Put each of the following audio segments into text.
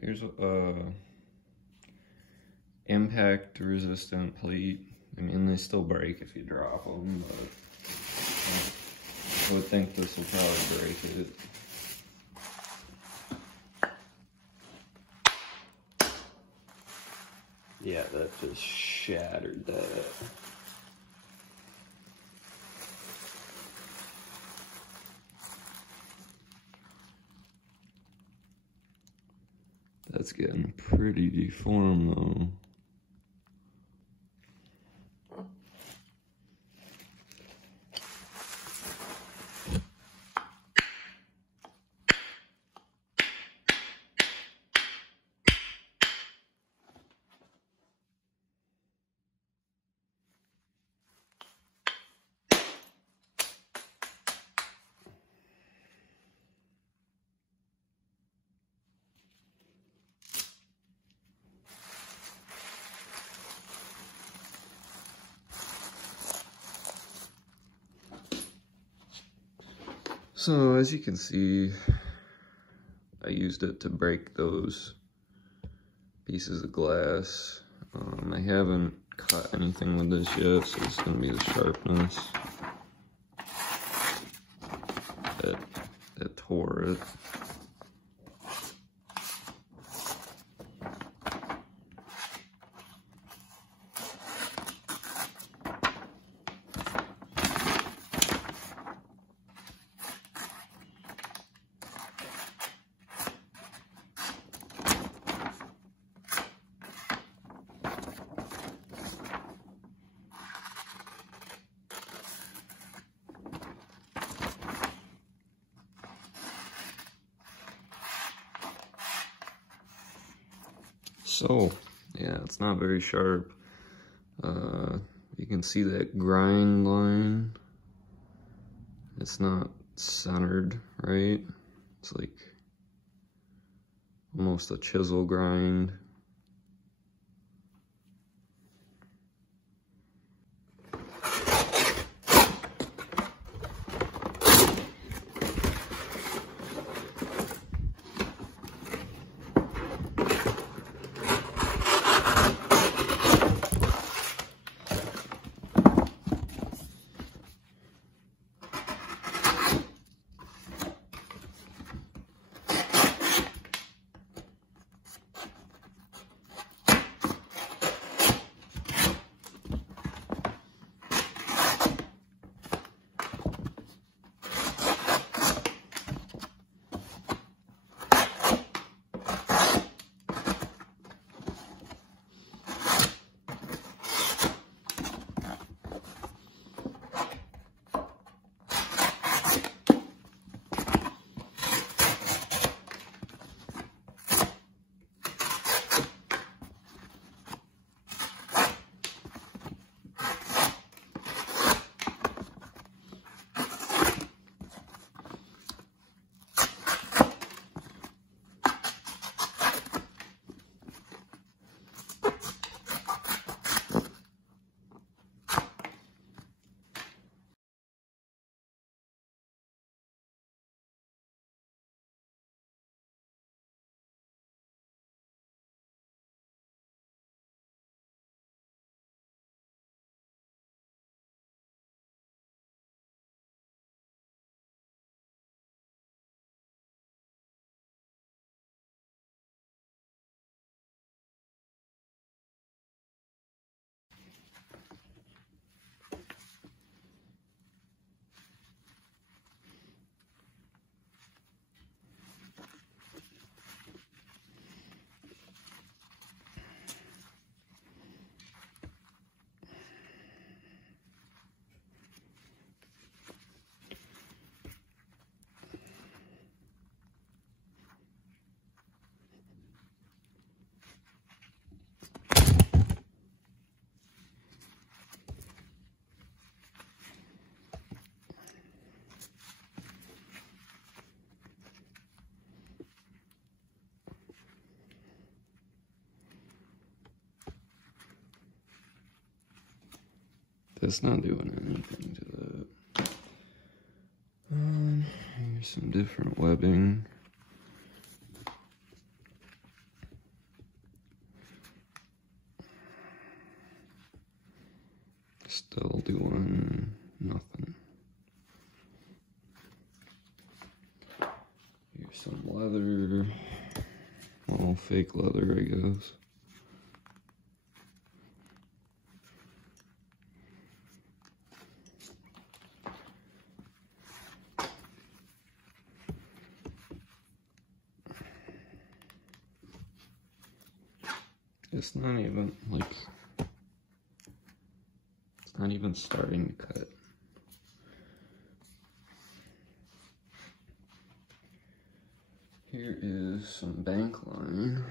Here's a impact resistant plate. I mean, they still break if you drop them, but I would think this will probably break it. Yeah, that just shattered that. That's getting pretty deformed though. So as you can see, I used it to break those pieces of glass. I haven't cut anything with this yet, so it's going to be the sharpness that tore it. So, yeah, it's not very sharp. You can see that grind line. It's not centered, right? It's like almost a chisel grind. That's not doing anything to that. Here's some different webbing. doing nothing. Here's some leather. Well, fake leather, I guess. It's not even, like, it's not even starting to cut. Here is some bank line.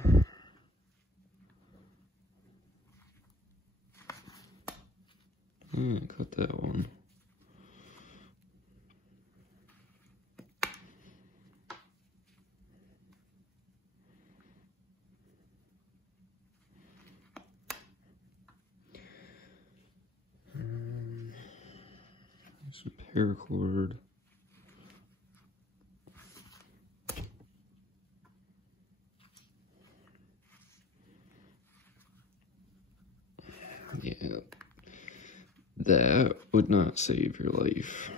Cut that one. Some paracord. Yeah, that would not save your life.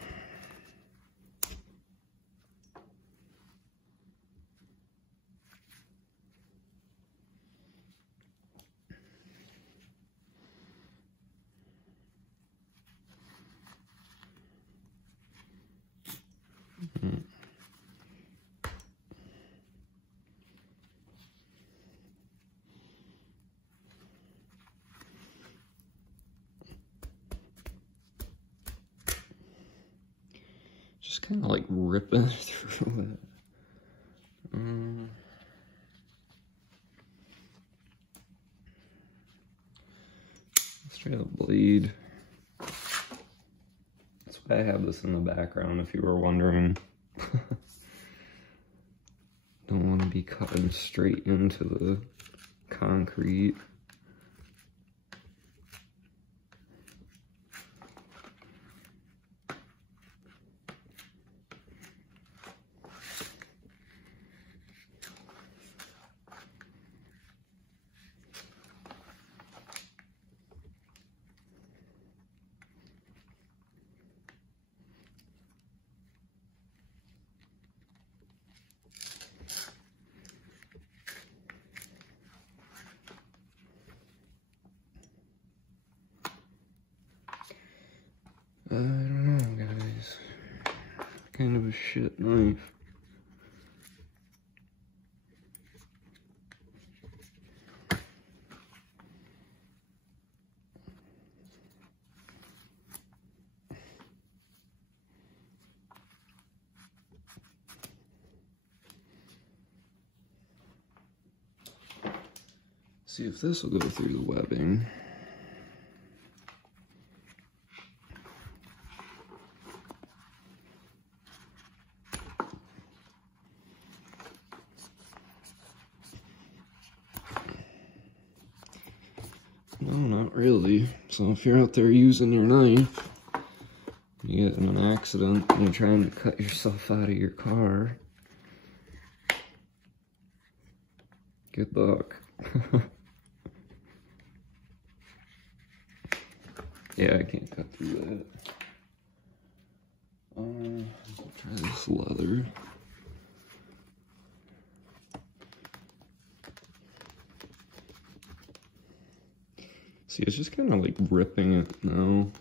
Just kind of like ripping through it. Let's try the blade. That's why I have this in the background, if you were wondering. Don't want to be cutting straight into the concrete. I don't know, guys. Kind of a shit knife. See if this will go through the webbing. No, not really. So if you're out there using your knife, you get in an accident and you're trying to cut yourself out of your car, good luck. Yeah, I can't cut through that. I'll try this leather. See, it's just kind of like ripping it now.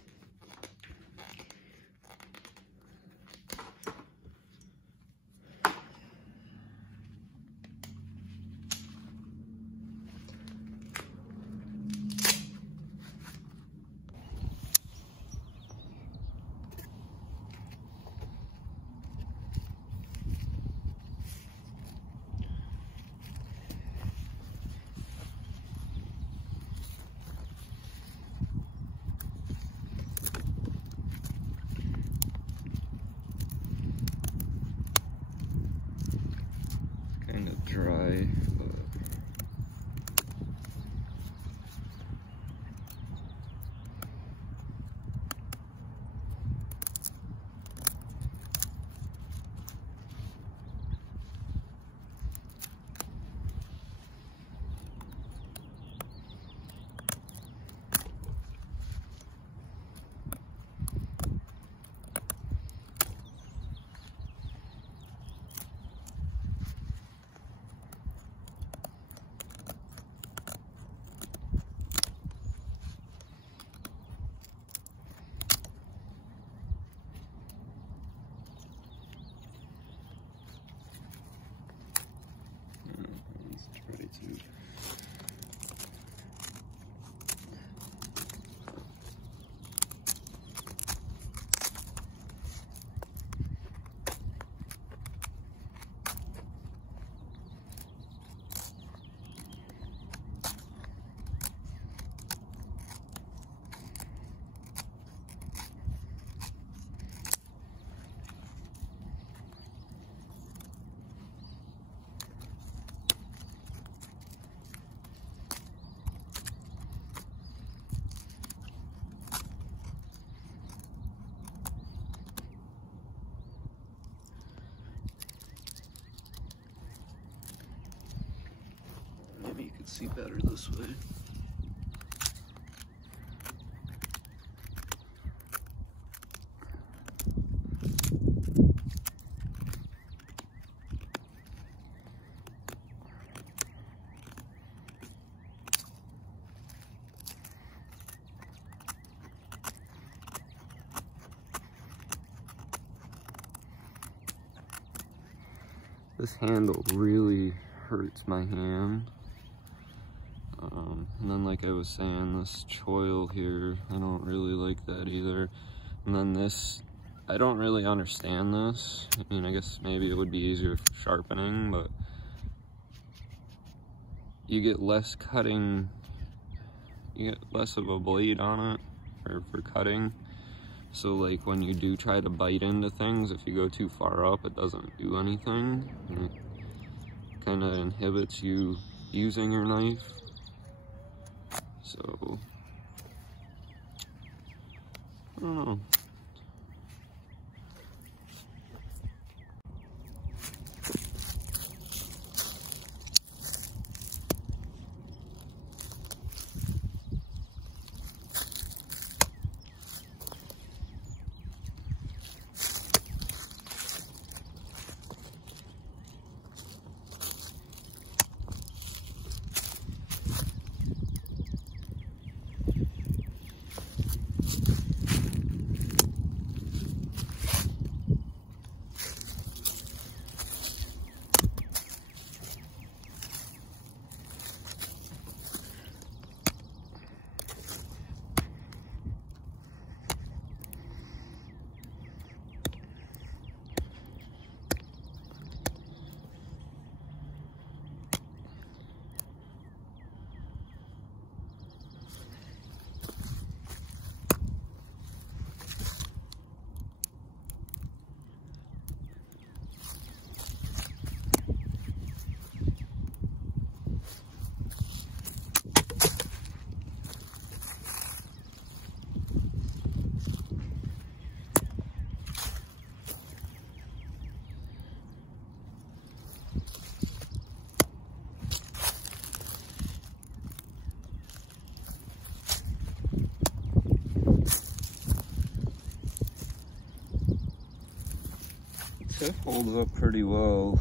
see better this way. This handle really hurts my hand. And then like I was saying, this choil here, I don't really like that either. And then this, I don't really understand this. I mean, I guess maybe it would be easier for sharpening, but you get less cutting, you get less of a blade on it, or for cutting. So like when you do try to bite into things, if you go too far up, it doesn't do anything. And it kind of inhibits you using your knife. So, I don't know. It holds up pretty well.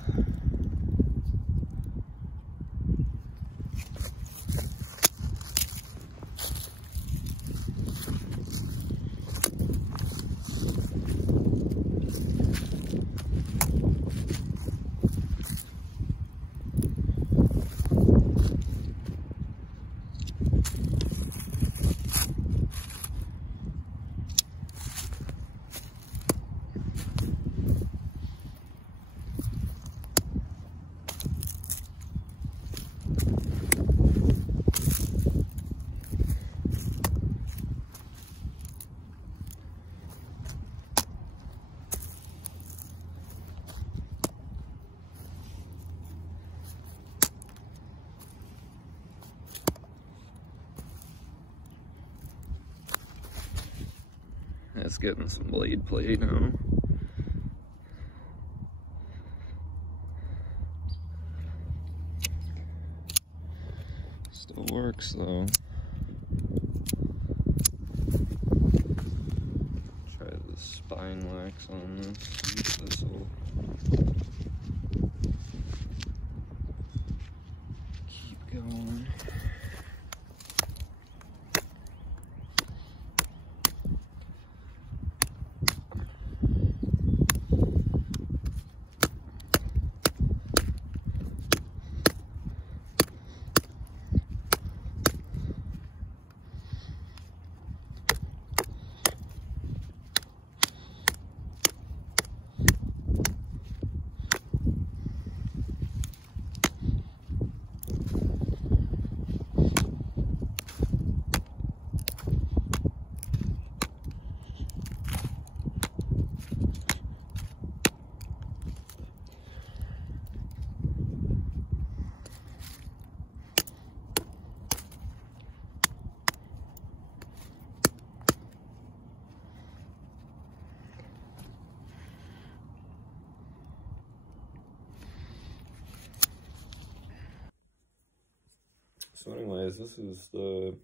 It's getting some blade play now. Still works though. Try the spine wax on this. See if this will keep going. anyways, this is the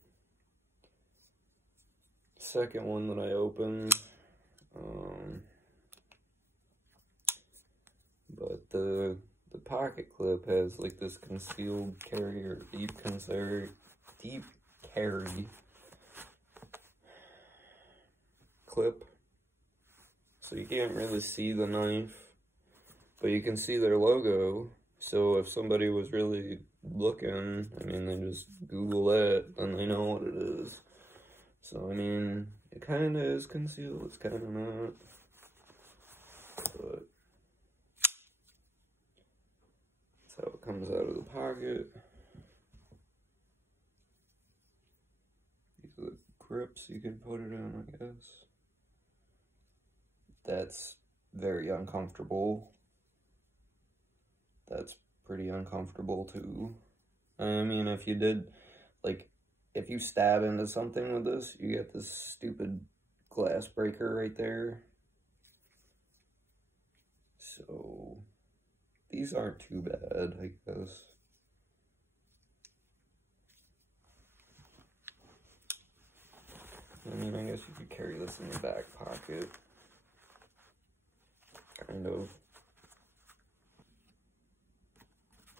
second one that I opened. But the pocket clip has like this concealed carry or deep carry clip. So you can't really see the knife, but you can see their logo. So if somebody was really looking, I mean, they just Google it and they know what it is. So, I mean, it kind of is concealed, it's kind of not. But that's how it comes out of the pocket. These are the grips you can put it in, I guess. That's very uncomfortable. That's pretty uncomfortable too. I mean, if you did, like, if you stab into something with this, you get this stupid glass breaker right there. So, these aren't too bad, I guess. I mean, I guess you could carry this in your back pocket. Kind of.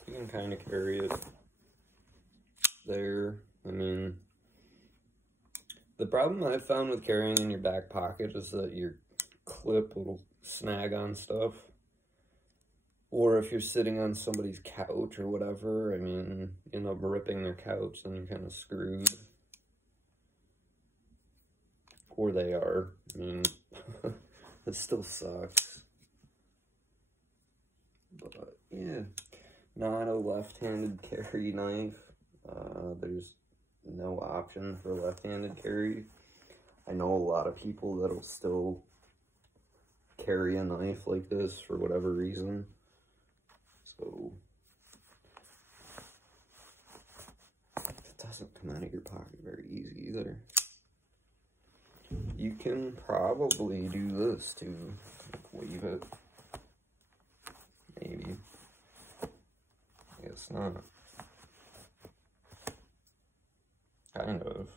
You can kind of carry it there. I mean, the problem I've found with carrying in your back pocket is that your clip will snag on stuff. Or if you're sitting on somebody's couch or whatever, I mean, you end up ripping their couch and you're kind of screwed. Or they are. I mean, it still sucks. But, yeah. Not a left-handed carry knife. There's no option for left-handed carry. I know a lot of people that'll still carry a knife like this for whatever reason. So, it doesn't come out of your pocket very easy either. You can probably do this too. Like, wave it. Maybe. I guess not. Kind of.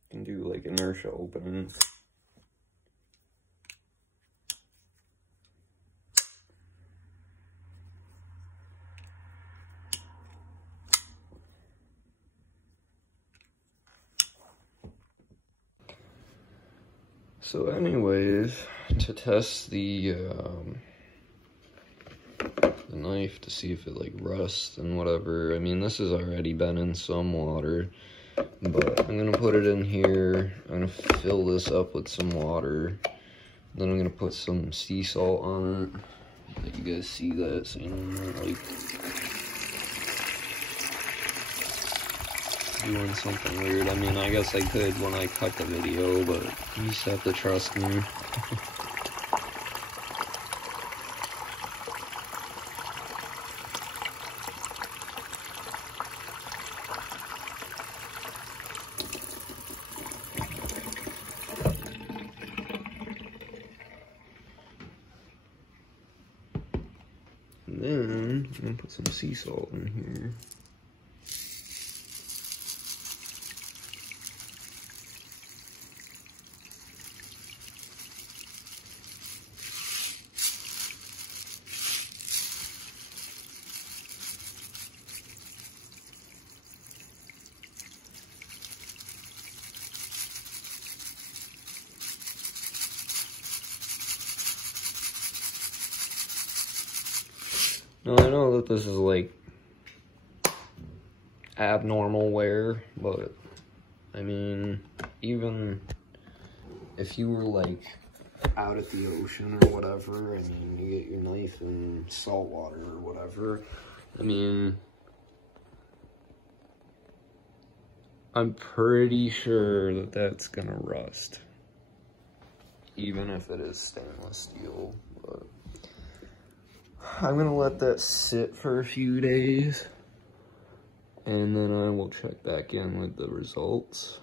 You can do like inertia openings. So anyways, to test the knife to see if it like rusts and whatever, I mean, this has already been in some water, but I'm gonna put it in here. I'm gonna fill this up with some water, then I'm gonna put some sea salt on it. Let you guys see that, so you know I'm not like doing something weird. I mean, I guess I could when I cut the video, but you just have to trust me. And then I'm gonna put some sea salt in here. Now, I know that this is like abnormal wear, but I mean, even if you were like out at the ocean or whatever, I mean, you get your knife in salt water or whatever, I mean, I'm pretty sure that that's gonna rust, even if it is stainless steel. But I'm gonna let that sit for a few days, and then I will check back in with the results.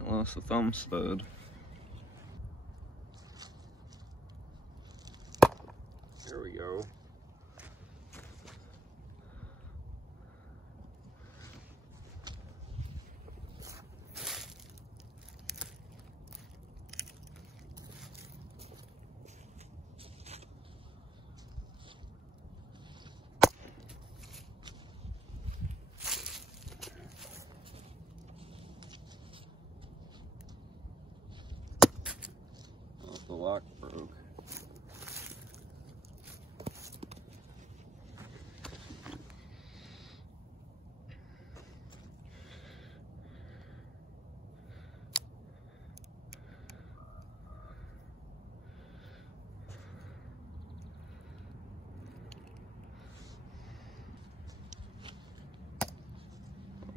I lost the thumb stud. There we go. The lock broke.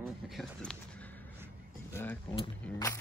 Oh, I got the back one here.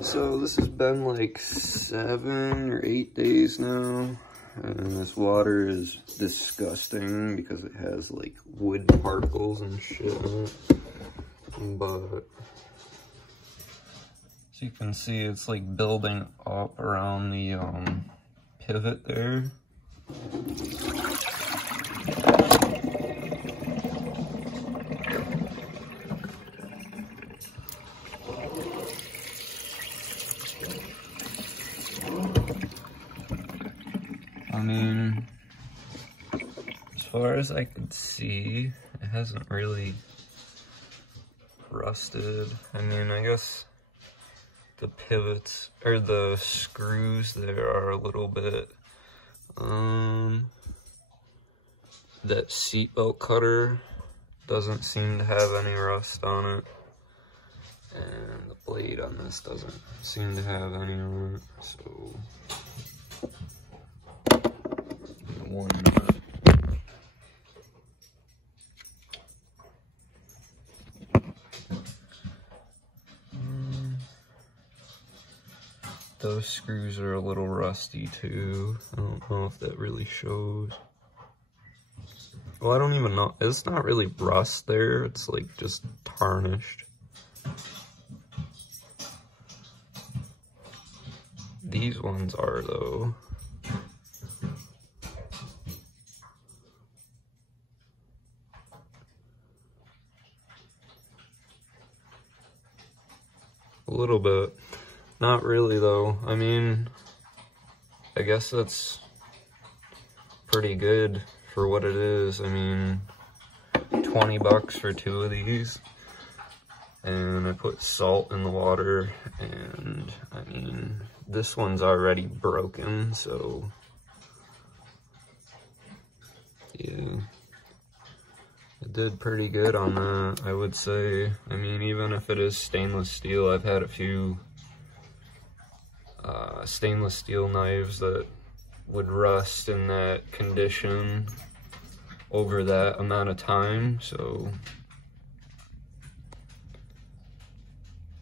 So this has been like 7 or 8 days now, and this water is disgusting because it has like wood particles and shit in it. But as you can see, it's like building up around the pivot there. I mean, as far as I could see, it hasn't really rusted. I mean, I guess the pivots, or the screws there are a little bit, that seatbelt cutter doesn't seem to have any rust on it. And the blade on this doesn't seem to have any on it, so... One nut. Those screws are a little rusty too. I don't know if that really shows. Well, I don't even know. It's not really rust there. It's like just tarnished. These ones are though. A little bit. Not really though. I mean, I guess that's pretty good for what it is. I mean, 20 bucks for 2 of these. And I put salt in the water, and I mean, this one's already broken, so yeah. It did pretty good on that, I would say. I mean, even if it is stainless steel, I've had a few stainless steel knives that would rust in that condition over that amount of time, so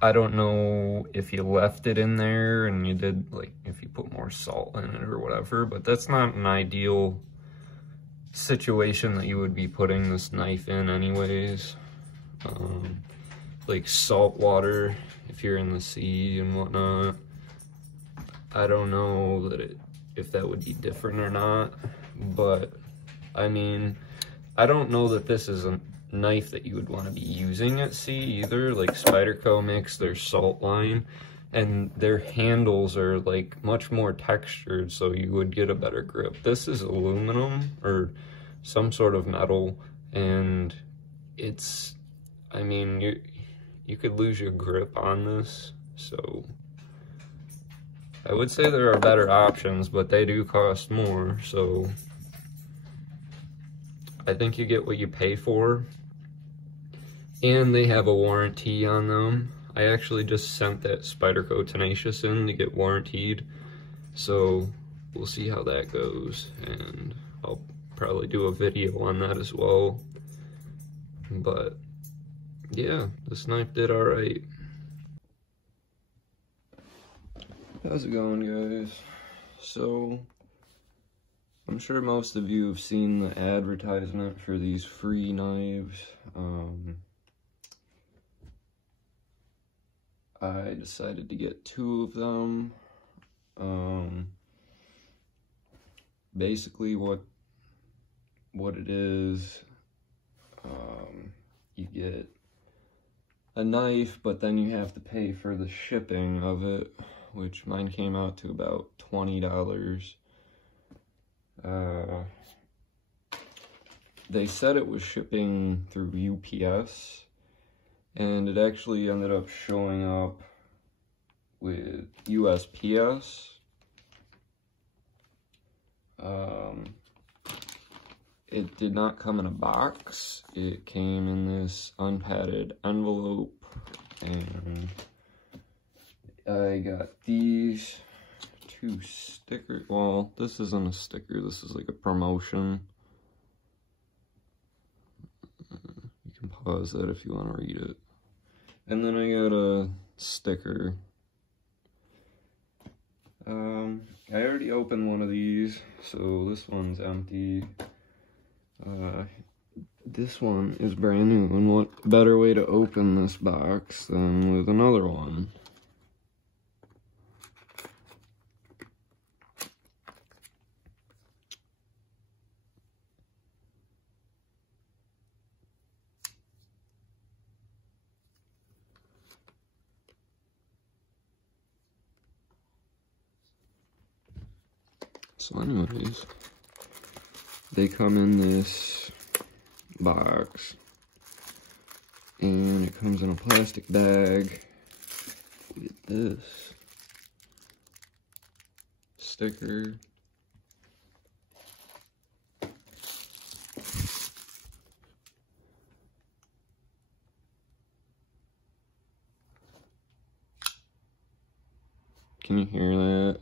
I don't know if you left it in there and you did, like, if you put more salt in it or whatever, but that's not an ideal situation that you would be putting this knife in anyways. Like salt water, if you're in the sea and whatnot, I don't know that if that would be different or not, but I mean, I don't know that this is a knife that you would want to be using at sea either. Like Spyderco makes their salt line, and their handles are like much more textured, so you would get a better grip. This is aluminum or some sort of metal, and it's, I mean, you could lose your grip on this, so I would say there are better options, but they do cost more, so I think you get what you pay for. And they have a warranty on them. I actually just sent that Spyderco Tenacious in to get warrantied, so we'll see how that goes, and I'll probably do a video on that as well. But yeah, this knife did alright. How's it going, guys? So I'm sure most of you have seen the advertisement for these free knives. I decided to get 2 of them. Basically what it is, you get a knife, but then you have to pay for the shipping of it, which mine came out to about $20. They said it was shipping through UPS, and it actually ended up showing up with USPS. It did not come in a box. It came in this unpadded envelope, and I got these 2 stickers. Well, this isn't a sticker, this is like a promotion. You can pause that if you want to read it. And then I got a sticker. I already opened one of these, so this one's empty. This one is brand new, and what better way to open this box than with another one? So anyways, they come in this box, and it comes in a plastic bag with this sticker. Can you hear that?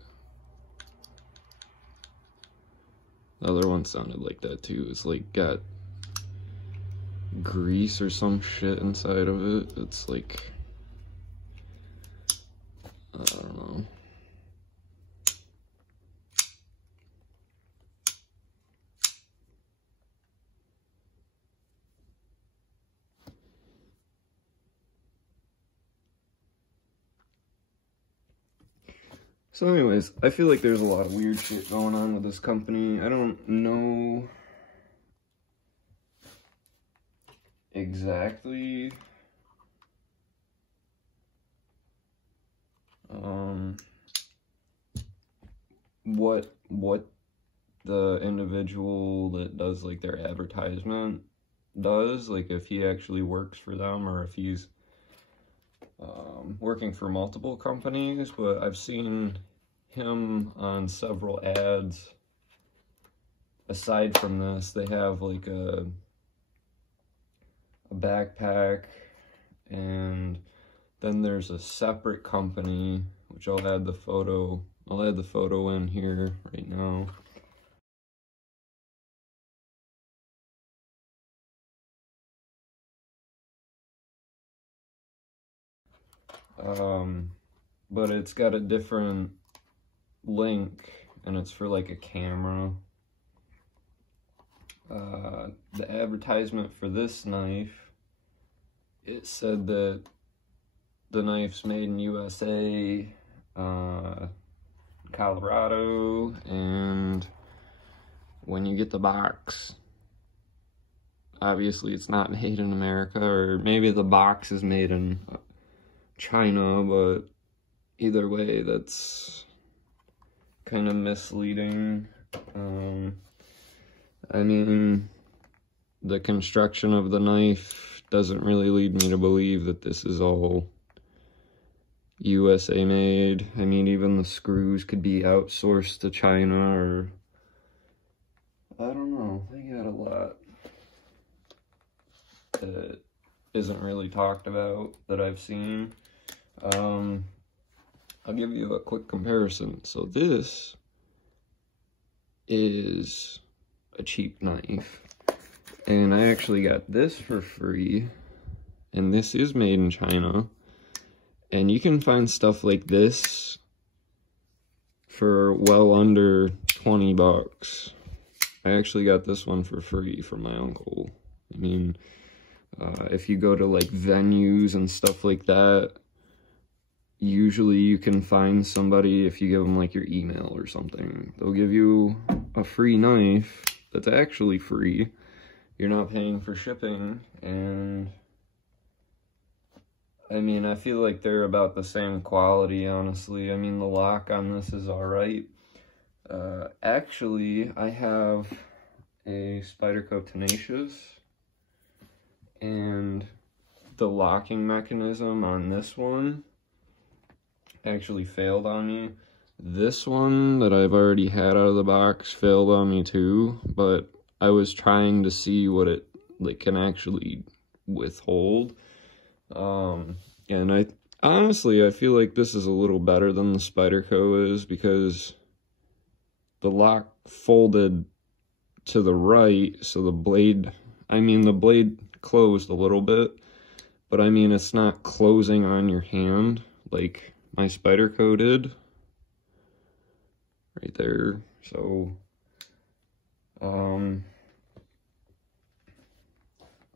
The other one sounded like that too. It's like got grease or some shit inside of it. It's like, I don't know. So anyways, I feel like there's a lot of weird shit going on with this company. I don't know exactly what the individual that does like their advertisement does, like if he actually works for them or if he's working for multiple companies, but I've seen him on several ads. Aside from this, they have like a backpack, and then there's a separate company, which I'll add the photo in here right now. But it's got a different link, and it's for like a camera. The advertisement for this knife, it said that the knife's made in USA, Colorado, and when you get the box, obviously it's not made in America, or maybe the box is made in China, but either way, that's kind of misleading. I mean, the construction of the knife doesn't really lead me to believe that this is all USA made. I mean, even the screws could be outsourced to China, or I don't know. They got a lot that isn't really talked about that I've seen. I'll give you a quick comparison. So this is a cheap knife, and I actually got this for free, and this is made in China, and you can find stuff like this for well under 20 bucks. I actually got this one for free from my uncle. I mean, if you go to like venues and stuff like that, usually you can find somebody, if you give them like your email or something, they'll give you a free knife that's actually free. You're not paying for shipping, and I mean, I feel like they're about the same quality, honestly. I mean, the lock on this is alright. Actually, I have a Spyderco Tenacious, and the locking mechanism on this one actually failed on me. This one that I've already had out of the box failed on me too, but I was trying to see what it like can actually withhold. And I honestly, I feel like this is a little better than the Spyderco is, because the lock folded to the right, so the blade, I mean, the blade closed a little bit, but I mean, it's not closing on your hand like my Spyderco did right there. So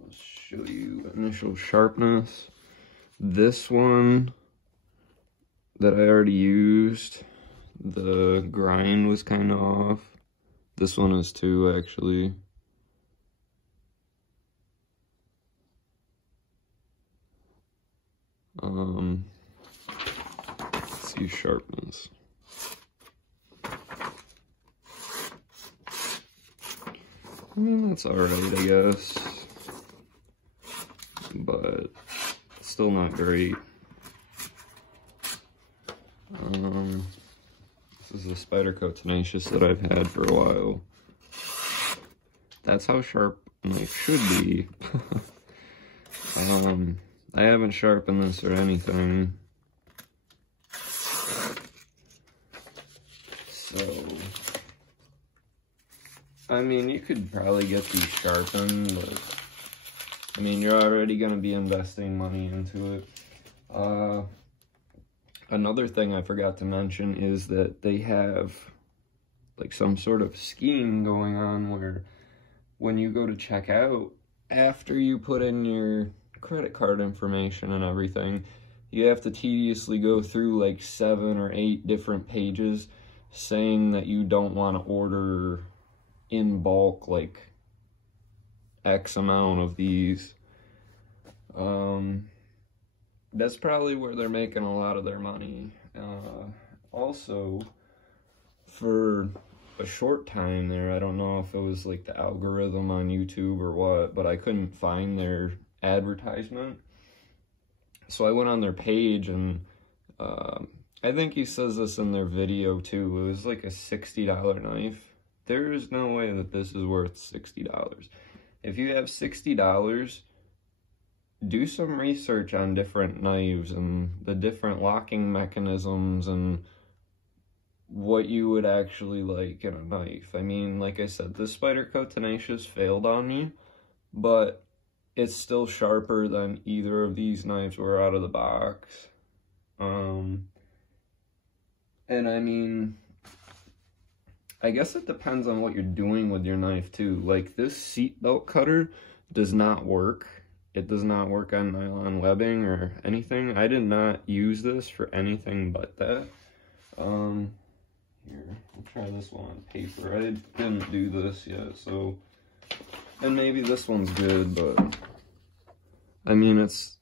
let's show you initial sharpness. This one that I already used, the grind was kind of off. This one is too, actually. Let's see sharpness. I mean, that's alright, I guess, but still not great. This is a Spyderco Tenacious that I've had for a while. That's how sharp a knife should be. I haven't sharpened this or anything. So, I mean, you could probably get these sharpened, but I mean, you're already going to be investing money into it. Another thing I forgot to mention is that they have like some sort of scheme going on where when you go to check out, after you put in your credit card information and everything, you have to tediously go through like 7 or 8 different pages saying that you don't want to order in bulk like X amount of these. That's probably where they're making a lot of their money. Also, for a short time there, I don't know if it was like the algorithm on YouTube or what, but I couldn't find their advertisement. So I went on their page, and I think he says this in their video too. It was like a $60 knife. There is no way that this is worth $60. If you have $60, do some research on different knives and the different locking mechanisms and what you would actually like in a knife. I mean, like I said, the Spyderco Tenacious failed on me, but it's still sharper than either of these knives were out of the box. And I mean, I guess it depends on what you're doing with your knife too. Like this seatbelt cutter does not work. It does not work on nylon webbing or anything. I did not use this for anything but that. Here, I'll try this one on paper. I didn't do this yet, so, and maybe this one's good, but I mean, it's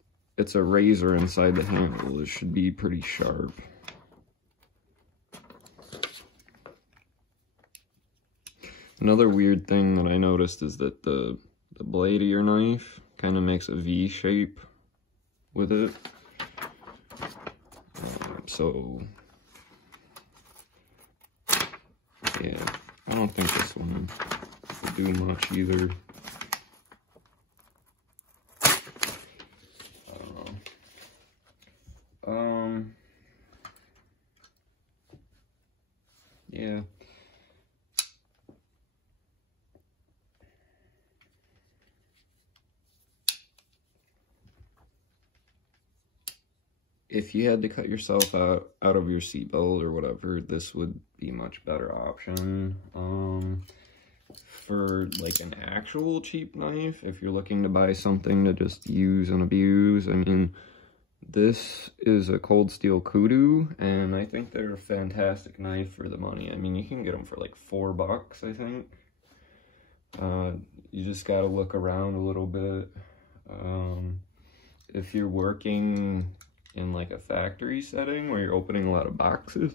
a razor inside the handle. It should be pretty sharp. Another weird thing that I noticed is that the blade of your knife kind of makes a V shape with it. So, yeah, I don't think this one will do much either. I don't know. Yeah. If you had to cut yourself out of your seatbelt or whatever, this would be a much better option. For like an actual cheap knife, if you're looking to buy something to just use and abuse, I mean, this is a Cold Steel Kudu, and I think they're a fantastic knife for the money. I mean, you can get them for like $4, I think. You just gotta look around a little bit. If you're working in like a factory setting where you're opening a lot of boxes,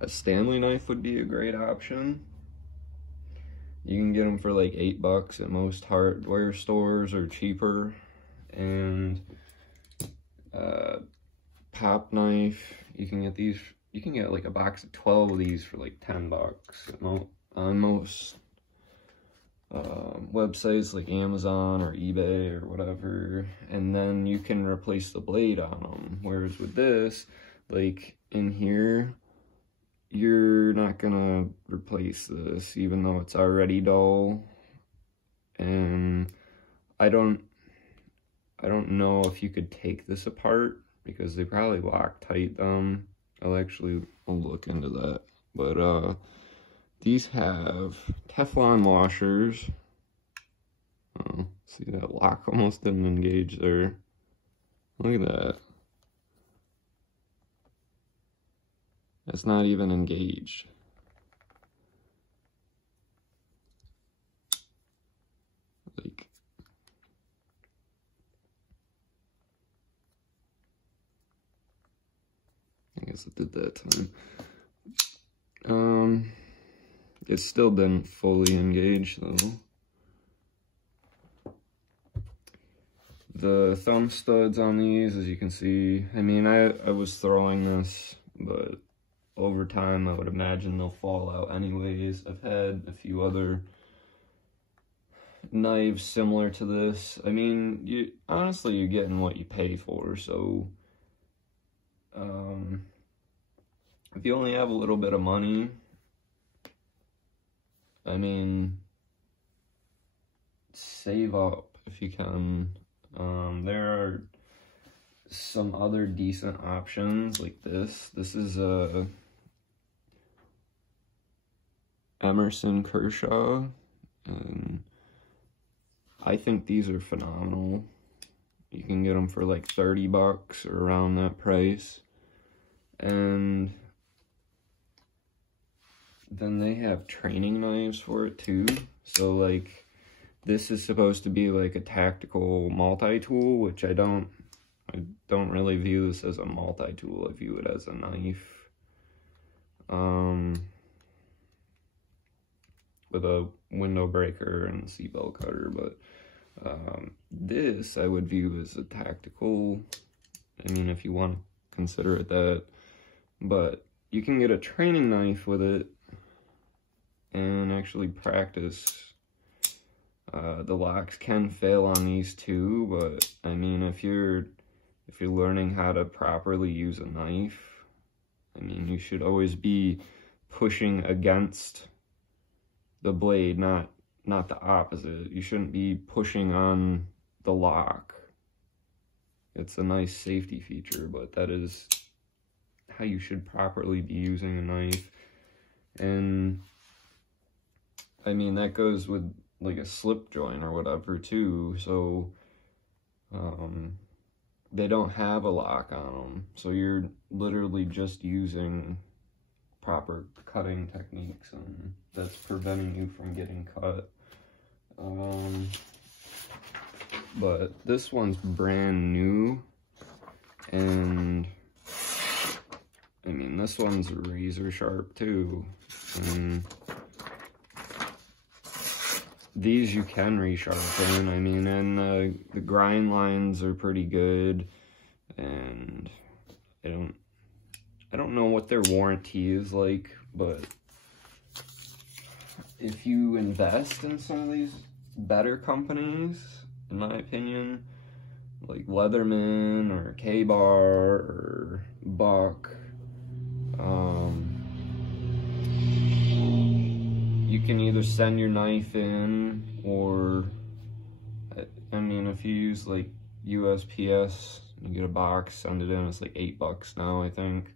a Stanley knife would be a great option. You can get them for like $8 at most hardware stores or cheaper. And pop knife, you can get these, you can get like a box of 12 of these for like $10 on most websites like Amazon or eBay or whatever, and then you can replace the blade on them. Whereas with this, like in here, you're not gonna replace this even though it's already dull. And I don't know if you could take this apart because they probably Loctite them. I'll look into that. But these have Teflon washers. Oh, see that lock almost didn't engage there. Look at that. It's not even engaged. Like, I guess it did that time. It still didn't fully engage though. The thumb studs on these, as you can see, I mean, I was throwing this, but over time I would imagine they'll fall out anyways. I've had a few other knives similar to this. I mean, honestly, you're getting what you pay for, so if you only have a little bit of money, I mean, save up if you can. There are some other decent options like this. This is a Emerson Kershaw, and I think these are phenomenal. You can get them for like $30 or around that price. And then they have training knives for it too. So like, this is supposed to be like a tactical multi-tool, which I don't really view this as a multi-tool. I view it as a knife. With a window breaker and seatbelt cutter, but this I would view as a tactical. I mean, if you want to consider it that, but you can get a training knife with it and actually practice. The locks can fail on these too, but I mean, if you're learning how to properly use a knife, I mean, you should always be pushing against the blade, not the opposite. You shouldn't be pushing on the lock. It's a nice safety feature, but that is how you should properly be using a knife. And I mean, that goes with like a slip joint or whatever too. So they don't have a lock on them, so you're literally just using proper cutting techniques, and that's preventing you from getting cut. But this one's brand new, and I mean, this one's razor sharp too, and these you can resharpen. I mean, and the grind lines are pretty good, and I don't know what their warranty is like, but if you invest in some of these better companies, in my opinion, like Leatherman or K-Bar or Buck, you can either send your knife in, or, I mean, if you use like USPS, you get a box, send it in, it's like $8 now, I think.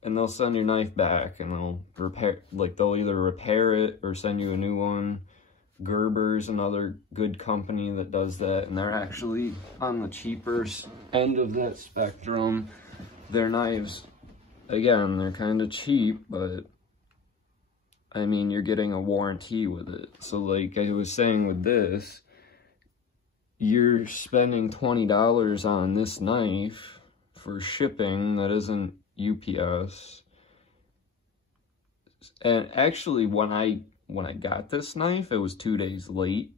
And they'll send your knife back, and they'll repair, like they'll either repair it or send you a new one. Gerber's another good company that does that, and they're actually on the cheaper end of that spectrum. Their knives, again, they're kind of cheap, but I mean, you're getting a warranty with it. So like I was saying with this, you're spending $20 on this knife for shipping that isn't UPS. And actually, when I got this knife, it was 2 days late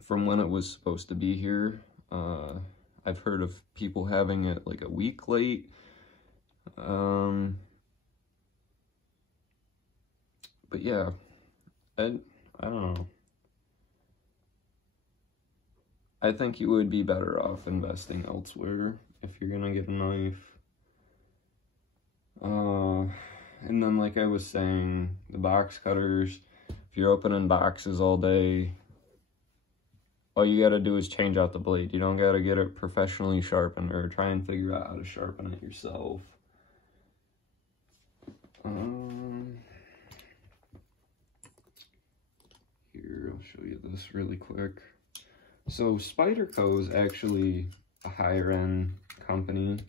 from when it was supposed to be here. I've heard of people having it like a week late. But yeah, I don't know. I think you would be better off investing elsewhere if you're gonna get a knife. And then, like I was saying, the box cutters, if you're opening boxes all day, all you gotta do is change out the blade. You don't gotta get it professionally sharpened or try and figure out how to sharpen it yourself. Here, I'll show you this really quick. So Spyderco is actually a higher end company.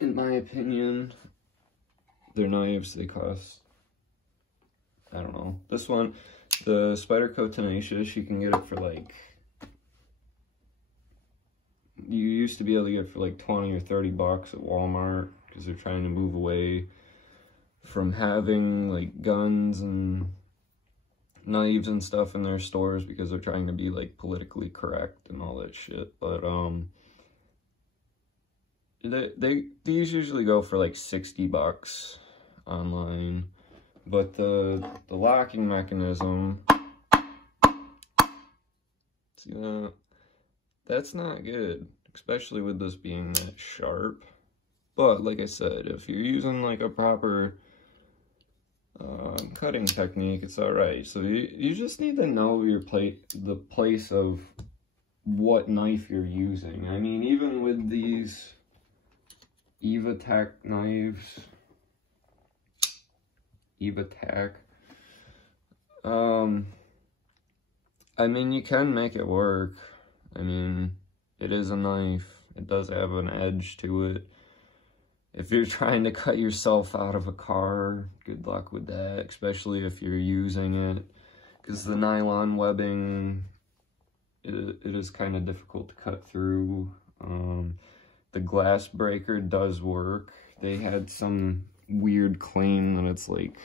In my opinion, their knives, they cost, I don't know. This one, the Spyderco Tenacious, you can get it for like, you used to be able to get it for like 20 or 30 bucks at Walmart, because they're trying to move away from having like guns and knives and stuff in their stores, because they're trying to be like politically correct and all that shit. But these usually go for like 60 bucks online, but the locking mechanism, see that? That's not good, especially with this being that sharp. But like I said, if you're using like a proper cutting technique, it's alright. So you just need to know the place of what knife you're using. I mean, even with these EVATAC knives, EVATAC, I mean, you can make it work. I mean, it is a knife. It does have an edge to it. If you're trying to cut yourself out of a car, good luck with that, especially if you're using it, because the nylon webbing, it is kind of difficult to cut through. The glass breaker does work. They had some weird claim that it's like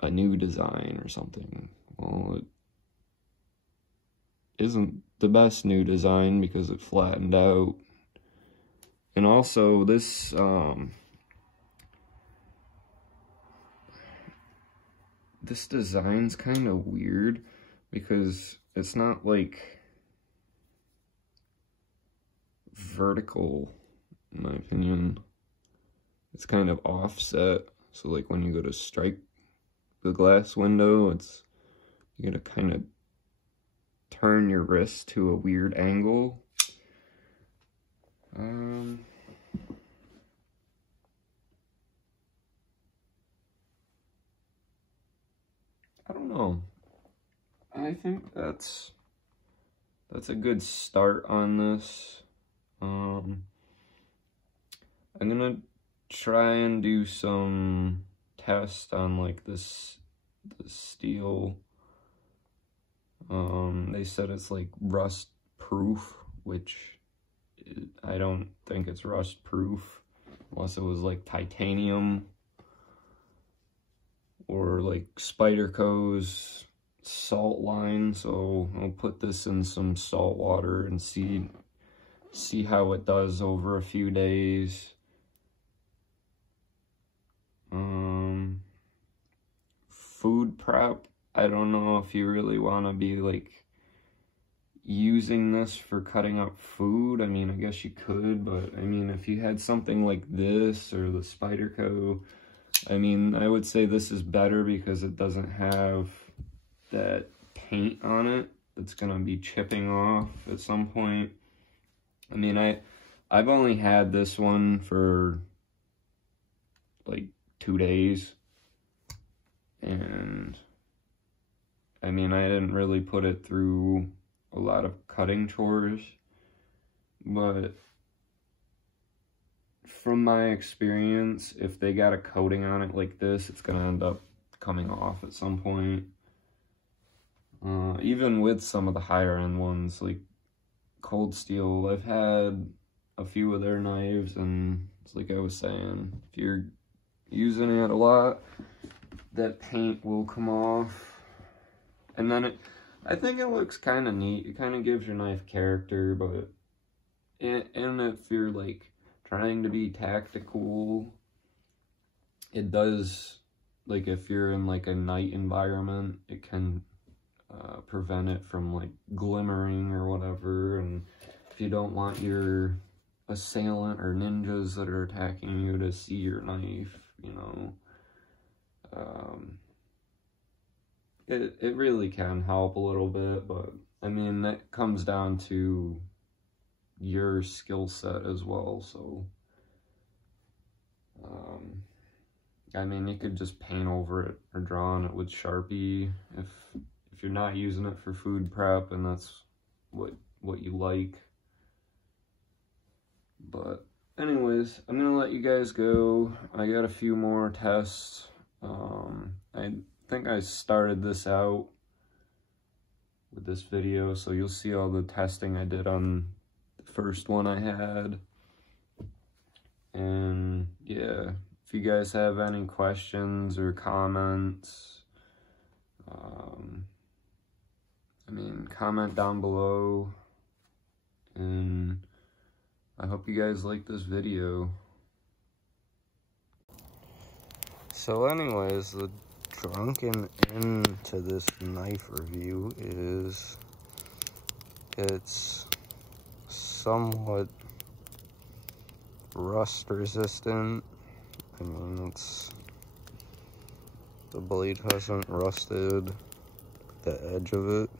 a new design or something. Well, it isn't the best new design because it flattened out. And also this, this design's kind of weird because it's not like vertical, in my opinion. It's kind of offset. So like when you go to strike the glass window, you gotta kind of turn your wrist to a weird angle. I don't know. I think that's a good start on this. I'm gonna try and do some tests on like this steel. They said it's like rust proof, which I don't think it's rust proof unless it was like titanium. or like Spyderco's salt line. So I'll put this in some salt water and see how it does over a few days. Food prep, I don't know if you really want to be like using this for cutting up food. I mean, I guess you could, but I mean, if you had something like this or the Spyderco, I mean, I would say this is better because it doesn't have that paint on it that's gonna be chipping off at some point. I mean, I've only had this one for like 2 days, and I mean, I didn't really put it through a lot of cutting chores, but from my experience, if they got a coating on it like this, it's gonna end up coming off at some point. Even with some of the higher end ones, like Cold Steel, I've had a few of their knives, and it's like I was saying, if you're using it a lot, that paint will come off. And then I think it looks kind of neat. It kind of gives your knife character, but and if you're like trying to be tactical, it does, like if you're in like a night environment, it can prevent it from like glimmering or whatever. And if you don't want your assailant or ninjas that are attacking you to see your knife, you know, it really can help a little bit. But I mean, that comes down to your skill set as well. So I mean, you could just paint over it or draw on it with Sharpie if you're not using it for food prep and that's what you like. But anyways, I'm gonna let you guys go. I got a few more tests. I think I started this out with this video, so you'll see all the testing I did on the first one I had. And yeah, if you guys have any questions or comments, I mean, comment down below, and I hope you guys like this video. So anyways, the drunken end to this knife review is it's somewhat rust resistant. I mean, the blade hasn't rusted the edge of it.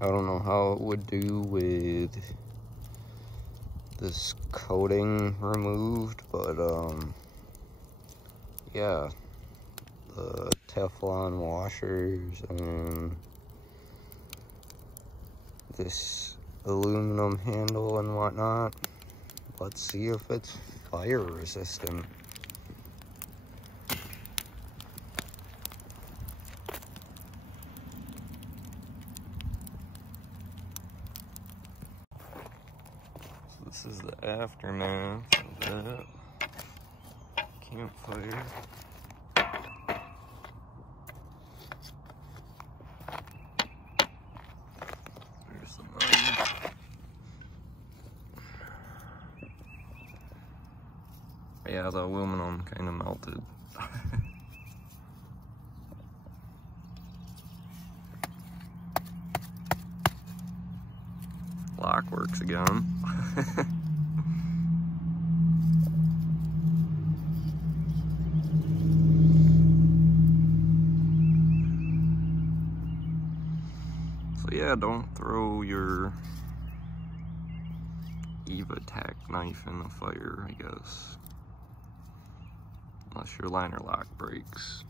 I don't know how it would do with this coating removed, but yeah, the Teflon washers and this aluminum handle and whatnot, let's see if it's fire resistant. This is the aftermath of that campfire. There's the mud. Yeah, the aluminum kind of melted. Lock works again. So yeah, don't throw your EVATAC knife in the fire, I guess. Unless your liner lock breaks.